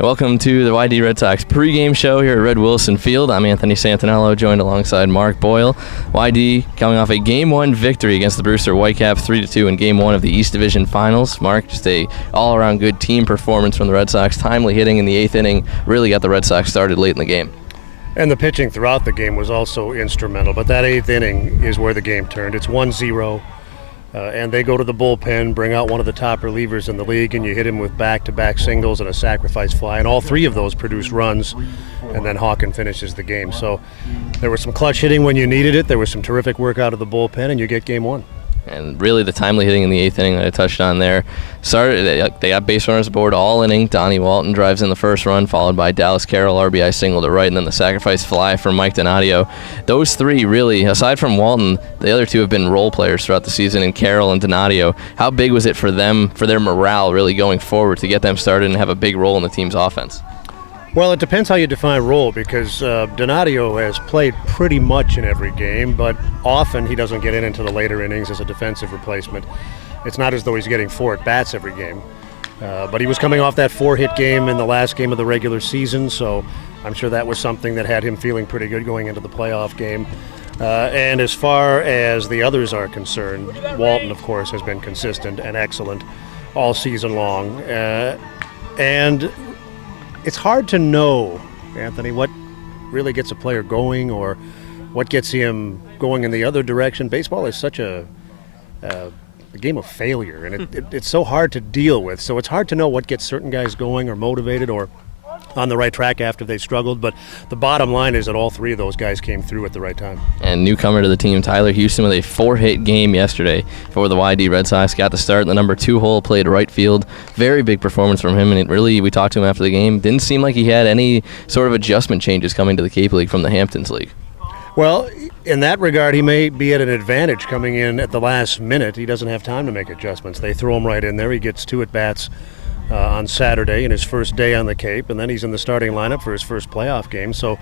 Welcome to the YD Red Sox pregame show here at Red Wilson Field. I'm Anthony Santaniello, joined alongside Mark Boyle. YD coming off a Game 1 victory against the Brewster Whitecaps 3-2 in Game 1 of the East Division Finals. Mark, just a all-around good team performance from the Red Sox. Timely hitting in the 8th inning really got the Red Sox started late in the game. And the pitching throughout the game was also instrumental, but that 8th inning is where the game turned. It's 1-0. And they go to the bullpen, bring out one of the top relievers in the league, and you hit him with back-to-back singles and a sacrifice fly. And all three of those produce runs, and then Hawken finishes the game. So there was some clutch hitting when you needed it. There was some terrific work out of the bullpen, and you get Game 1. And really the timely hitting in the 8th inning that I touched on there. They got base runners aboard all inning. Donnie Walton drives in the first run, followed by Dallas Carroll, RBI single to right, and then the sacrifice fly from Mike Donadio. Those three really, aside from Walton, the other two have been role players throughout the season, in Carroll and Donadio. How big was it for them, for their morale really going forward, to get them started and have a big role in the team's offense? Well, it depends how you define role, because Donadio has played pretty much in every game, but often he doesn't get into the later innings as a defensive replacement. It's not as though he's getting 4 at-bats every game. But he was coming off that 4-hit game in the last game of the regular season, so I'm sure that was something that had him feeling pretty good going into the playoff game. And as far as the others are concerned, Walton, of course, has been consistent and excellent all season long. And it's hard to know, Anthony, what really gets a player going or what gets him going in the other direction. Baseball is such a game of failure, and it's so hard to deal with. So it's hard to know what gets certain guys going or motivated or on the right track after they've struggled. But the bottom line is that all three of those guys came through at the right time. And newcomer to the team, Tyler Houston, with a 4-hit game yesterday for the YD Red Sox. Got the start in the number 2 hole, played right field. Very big performance from him, and it really, we talked to him after the game, didn't seem like he had any sort of adjustment changes coming to the Cape League from the Hamptons League. Well, in that regard, he may be at an advantage coming in at the last minute. He doesn't have time to make adjustments. They throw him right in there. He gets 2 at-bats on Saturday in his first day on the Cape, and then he's in the starting lineup for his first playoff game. So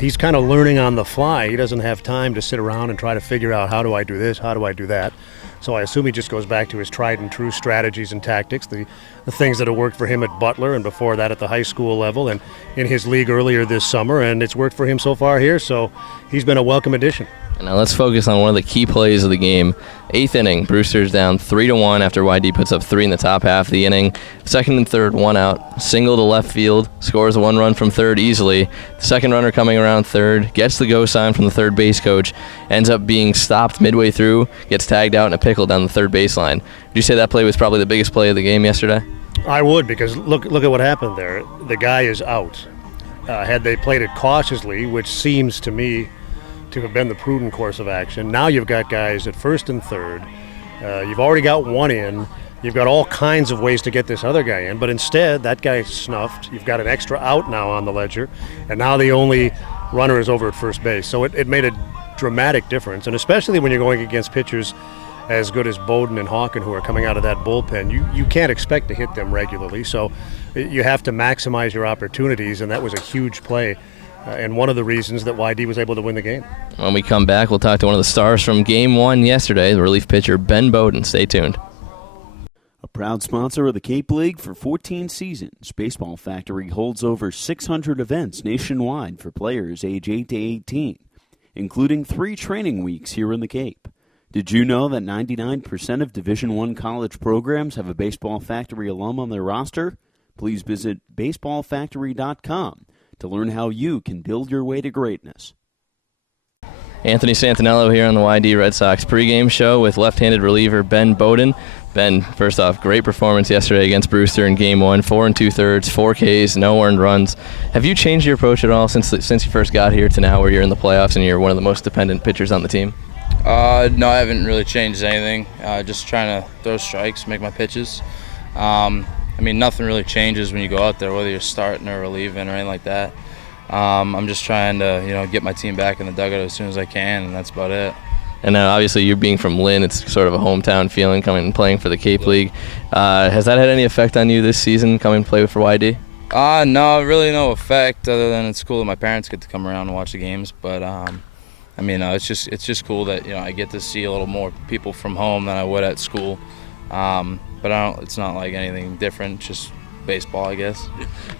he's kind of learning on the fly. He doesn't have time to sit around and try to figure out, how do I do this, how do I do that? So I assume he just goes back to his tried and true strategies and tactics, the things that have worked for him at Butler and before that at the high school level and in his league earlier this summer, and it's worked for him so far here, so he's been a welcome addition. Now let's focus on one of the key plays of the game. 8th inning, Brewster's down 3-1 after YD puts up 3 in the top half of the inning. Second and third, 1 out, single to left field, scores a 1 run from third easily. The second runner coming around third, gets the go sign from the third base coach, ends up being stopped midway through, gets tagged out in a pickle down the third baseline. Would you say that play was probably the biggest play of the game yesterday? I would, because look at what happened there. The guy is out. Had they played it cautiously, which seems to me to have been the prudent course of action. Now you've got guys at first and third. You've already got 1 in. You've got all kinds of ways to get this other guy in, but instead that guy's snuffed. You've got an extra out now on the ledger, and now the only runner is over at first base. So it made a dramatic difference, and especially when you're going against pitchers as good as Bowden and Hawken, who are coming out of that bullpen, you can't expect to hit them regularly. So you have to maximize your opportunities, and that was a huge play. And one of the reasons that YD was able to win the game. When we come back, we'll talk to one of the stars from Game 1 yesterday, the relief pitcher Ben Bowden. Stay tuned. A proud sponsor of the Cape League for 14 seasons, Baseball Factory holds over 600 events nationwide for players age 8 to 18, including 3 training weeks here in the Cape. Did you know that 99% of Division I college programs have a Baseball Factory alum on their roster? Please visit baseballfactory.com to learn how you can build your way to greatness. Anthony Santaniello here on the YD Red Sox pregame show with left-handed reliever Ben Bowden. Ben, first off, great performance yesterday against Brewster in Game 1, 4 2/3, 4 Ks, no earned runs. Have you changed your approach at all since you first got here to now where you're in the playoffs and you're one of the most dependent pitchers on the team? No, I haven't really changed anything. Just trying to throw strikes, make my pitches. Nothing really changes when you go out there, whether you're starting or relieving or anything like that. I'm just trying to, get my team back in the dugout as soon as I can, and that's about it. And now, obviously, you being from Lynn, it's sort of a hometown feeling coming and playing for the Cape League. Has that had any effect on you this season, coming to play for YD? No, really no effect, other than it's cool that my parents get to come around and watch the games. But it's just cool that I get to see a little more people from home than I would at school. But it's not like anything different. Just baseball, I guess.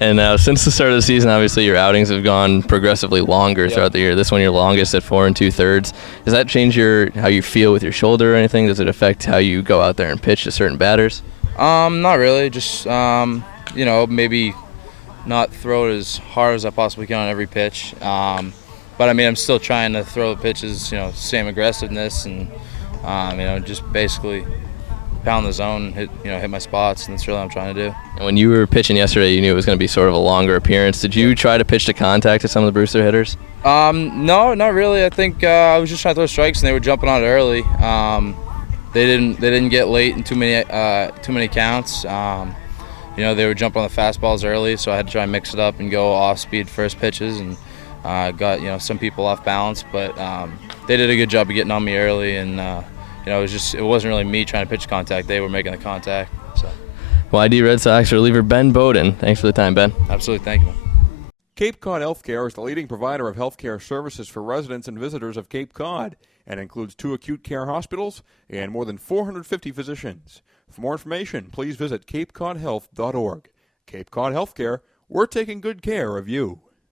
And since the start of the season, obviously your outings have gone progressively longer throughout the year. This one, your longest at 4 2/3. Does that change how you feel with your shoulder or anything? Does it affect how you go out there and pitch to certain batters? Not really. Just maybe not throw it as hard as I possibly can on every pitch. But I mean, I'm still trying to throw the pitches, same aggressiveness, and just basically pound the zone, hit my spots, and that's really what I'm trying to do. And when you were pitching yesterday, you knew it was going to be sort of a longer appearance. Did you try to pitch to contact to some of the Brewster hitters? No, not really. I think I was just trying to throw strikes, and they were jumping on it early. They didn't get late in too many counts. They would jump on the fastballs early, so I had to try and mix it up and go off-speed first pitches, and got some people off balance. But they did a good job of getting on me early, and it wasn't really me trying to pitch contact. They were making the contact. So. YD Red Sox reliever Ben Bowden. Thanks for the time, Ben. Absolutely, thank you, man. Cape Cod Healthcare is the leading provider of healthcare services for residents and visitors of Cape Cod and includes 2 acute care hospitals and more than 450 physicians. For more information, please visit capecodhealth.org. Cape Cod Healthcare, we're taking good care of you.